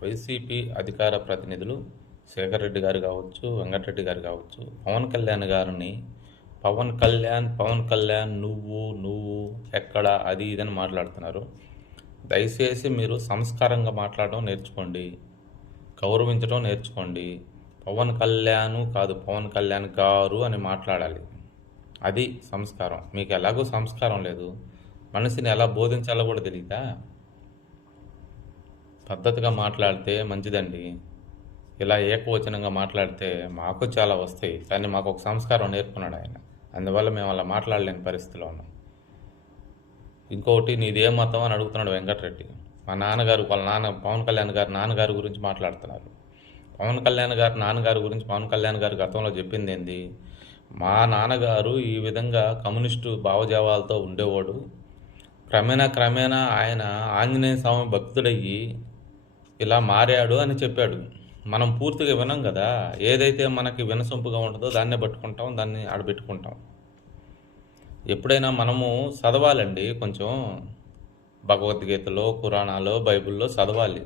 YCP అధికార ప్రతినిధులు శేఖర్ రెడ్డి గారు కావచ్చు, వెంకటరెడ్డి గారు కావచ్చు, పవన్ కళ్యాణ్ గారిని పవన్ కళ్యాణ్ నువ్వు ఎక్కడ అది ఇదని మాట్లాడుతున్నారు. దయచేసి మీరు సంస్కారంగా మాట్లాడడం నేర్చుకోండి, గౌరవించడం నేర్చుకోండి. పవన్ కళ్యాణ్ కాదు, పవన్ కళ్యాణ్ గారు అని మాట్లాడాలి. అది సంస్కారం. మీకు ఎలాగో సంస్కారం లేదు, మనిషిని ఎలా బోధించాలో కూడా తెలియదా? పద్ధతిగా మాట్లాడితే మంచిదండి. ఇలా ఏకవచనంగా మాట్లాడితే మాకు చాలా వస్తాయి, కానీ మాకు ఒక సంస్కారం నేర్పుకున్నాడు ఆయన. అందువల్ల మేము అలా మాట్లాడలేని పరిస్థితిలో ఉన్నాం. ఇంకొకటి, నీదే మతం అని అడుగుతున్నాడు వెంకటరెడ్డి. మా నాన్నగారు, వాళ్ళ నాన్న పవన్ కళ్యాణ్ గారి నాన్నగారి గురించి మాట్లాడుతున్నారు. పవన్ కళ్యాణ్ గారి నాన్నగారి గురించి పవన్ కళ్యాణ్ గారు గతంలో చెప్పింది ఏంది? మా నాన్నగారు ఈ విధంగా కమ్యూనిస్టు భావజావాలతో ఉండేవాడు. క్రమేణా ఆయన ఆంజనేయ స్వామి భక్తుడయ్యి ఇలా మారాడు అని చెప్పాడు. మనం పూర్తిగా వినం కదా, ఏదైతే మనకి వినసొంపుగా ఉంటుందో దాన్నే పట్టుకుంటాం, దాన్ని ఆడబెట్టుకుంటాం. ఎప్పుడైనా మనము చదవాలండి, కొంచెం భగవద్గీతలో, పురాణాలో, బైబిల్లో చదవాలి.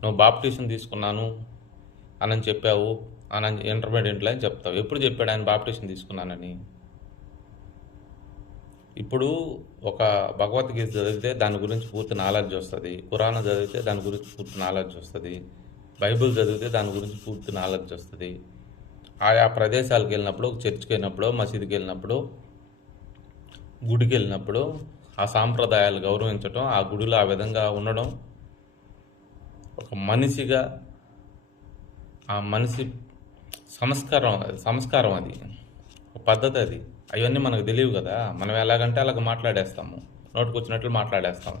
నువ్వు బాప్టిజం తీసుకున్నాను అని చెప్పావు అని ఇంటర్మీడియట్లో అని చెప్తావు. ఎప్పుడు చెప్పాడు ఆయన బాప్టిజం తీసుకున్నానని? ఇప్పుడు ఒక భగవద్గీత చదివితే దాని గురించి పూర్తి నాలెడ్జ్ వస్తుంది, పురాణం చదివితే దాని గురించి పూర్తి నాలెడ్జ్ వస్తుంది, బైబిల్ చదివితే దాని గురించి పూర్తి నాలెడ్జ్ వస్తుంది. ఆయా ప్రదేశాలకు వెళ్ళినప్పుడు, చర్చికి వెళ్ళినప్పుడు, మసీదుకి వెళ్ళినప్పుడు, గుడికి వెళ్ళినప్పుడు ఆ సాంప్రదాయాలు గౌరవించడం, ఆ గుడిలో ఆ విధంగా ఉండడం, ఒక మనిషిగా ఆ మనిషి సంస్కారం అది, ఒక పద్ధతి అది. అవన్నీ మనకు తెలియవు కదా. మనం ఎలాగంటే అలాగ మాట్లాడేస్తాము, నోటికి వచ్చినట్లు మాట్లాడేస్తాము.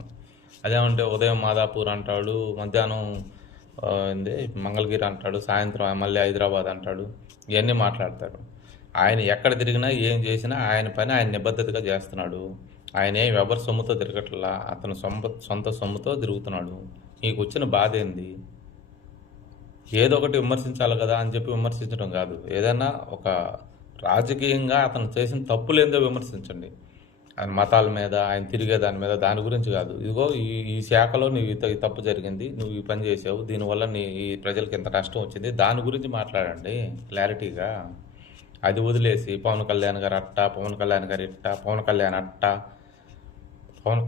అదేమంటే ఉదయం మాదాపూర్ అంటాడు, మధ్యాహ్నం మంగళగిరి అంటాడు, సాయంత్రం మళ్ళీ హైదరాబాద్ అంటాడు. ఇవన్నీ మాట్లాడతారు. ఆయన ఎక్కడ తిరిగినా ఏం చేసినా ఆయన పని ఆయన నిబద్ధతగా చేస్తున్నాడు. ఆయన ఎవరి సొమ్ముతో తిరగట్లా, అతను సొంత సొమ్ముతో తిరుగుతున్నాడు. నీకు వచ్చిన బాధ ఏంది? ఏదో ఒకటి విమర్శించాలి కదా అని చెప్పి విమర్శించడం కాదు. ఏదైనా ఒక రాజకీయంగా అతను చేసిన తప్పులేందో విమర్శించండి. ఆయన మతాల మీద, ఆయన తిరిగే దాని మీద, దాని గురించి కాదు. ఇదిగో ఈ శాఖలో నువ్వు ఈ తప్పు జరిగింది, నువ్వు ఈ పని చేసావు, దీనివల్ల ఈ ప్రజలకు ఇంత నష్టం వచ్చింది, దాని గురించి మాట్లాడండి క్లారిటీగా. అది వదిలేసి పవన్ కళ్యాణ్ గారు అట్ట, పవన్ కళ్యాణ్ గారు ఇట్ట, పవన్ కళ్యాణ్ అట్ట, పవన్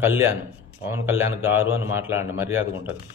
కళ్యాణ్ గారు అని మాట్లాడండి, మర్యాదగా ఉంటుంది.